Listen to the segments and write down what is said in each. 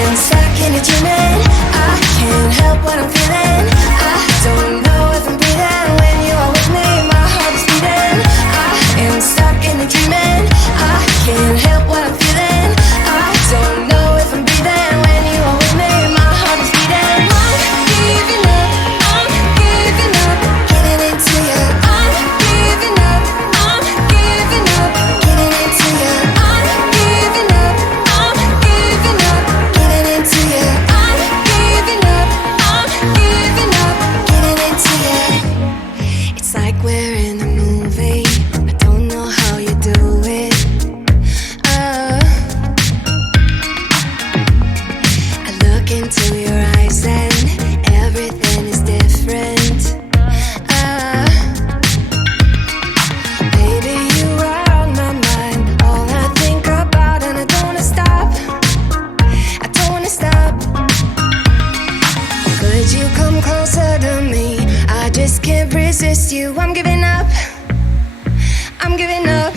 am stuck in a dreaming. I can't help what I'm feeling. I don't know if I'm breathing when you are with me. My heart is beating. I am stuck in a dreaming. I can't help what I'm feeling. I don't know if I'm breathing when you are with me. My heart is beating. I'm giving up. I'm giving up. Getting into you. I'm giving up. I'm giving up. Getting into you. I'm giving up. I'm giving up. Getting into you. I'm giving up. I'm giving up. Getting into you. It's like we're in a movie. I don't know how you do it. I look into your eyes and everything is different. Baby, you are on my mind. All I think about, and I don't wanna stop. I don't wanna stop. Could you come closer to me? I just can't resist you. I'm giving up. I'm giving up.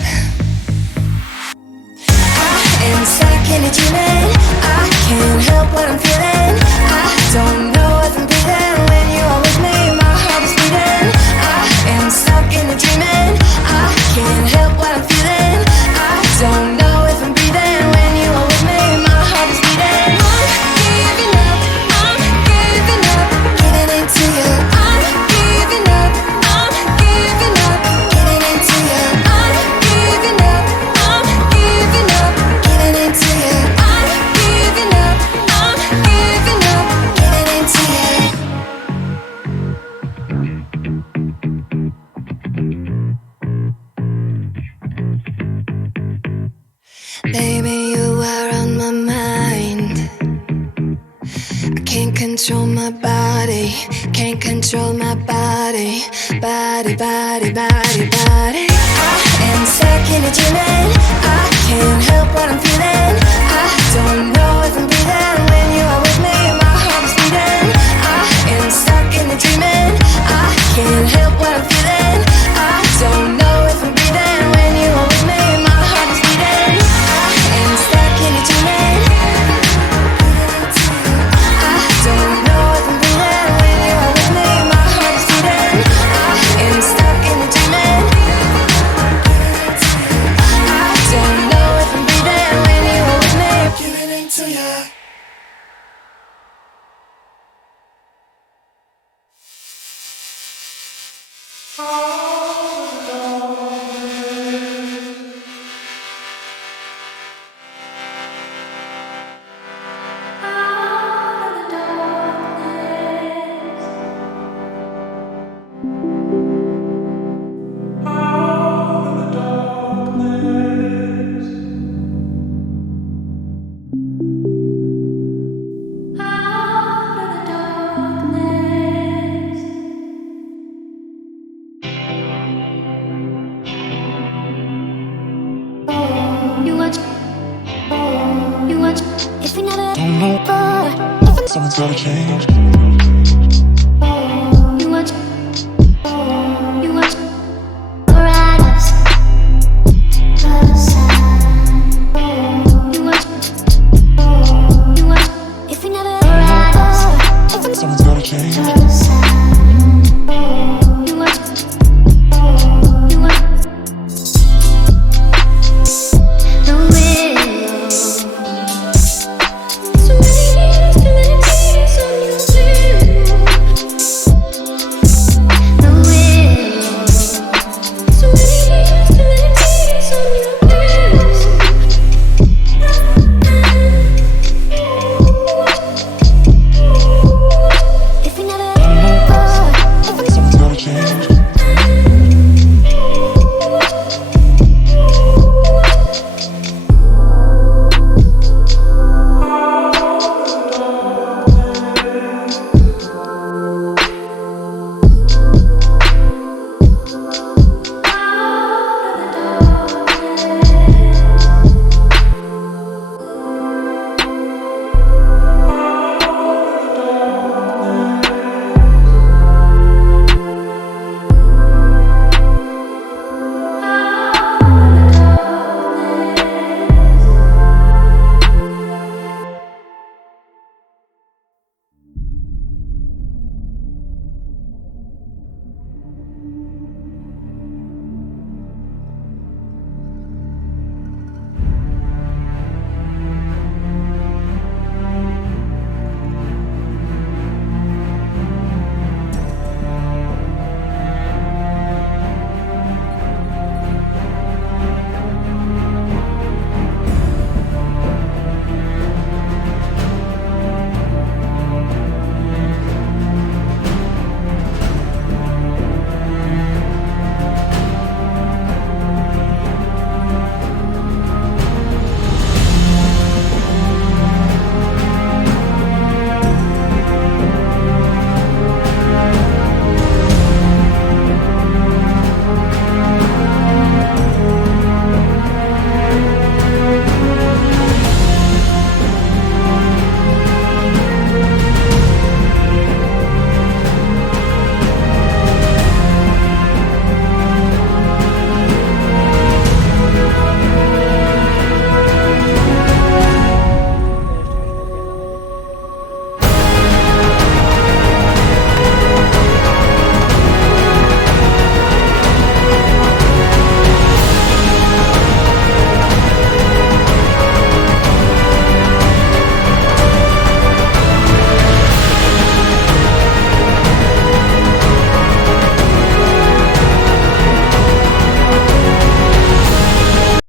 I am stuck in a dreaming. I can't help what I'm feeling. I don't know if I'm breathing when you are with me. My heart is beating. I am stuck in a dreaming. I can't help what I'm feeling. I don't know if I'm breathing when you are with me. My heart is beating. I'm giving up. I'm giving up. Getting into you. I'm giving up. I'm giving up. Getting into you. I'm giving up. I'm giving up. Getting into you. I'm giving up. I'm giving up. Getting into you. Baby, you are on my mind. I can't control my body. Can't control my body. Body, body, body, body. I am stuck in a dreaming. I can't help what I'm feeling. I don't know if I'm breathing when you are with me. My heart is beating. I am stuck in a dreaming. I can't help what I'm feeling. I don't know if I'm breathing when you are with me. My heart is beating. I am stuck in a dreaming. I don't know if I'm breathing when you are with me. My heart is beating. I am stuck in a dreaming. I don't know if I'm breathing when you are with me. Giving into you. Don't know, something's gotta change.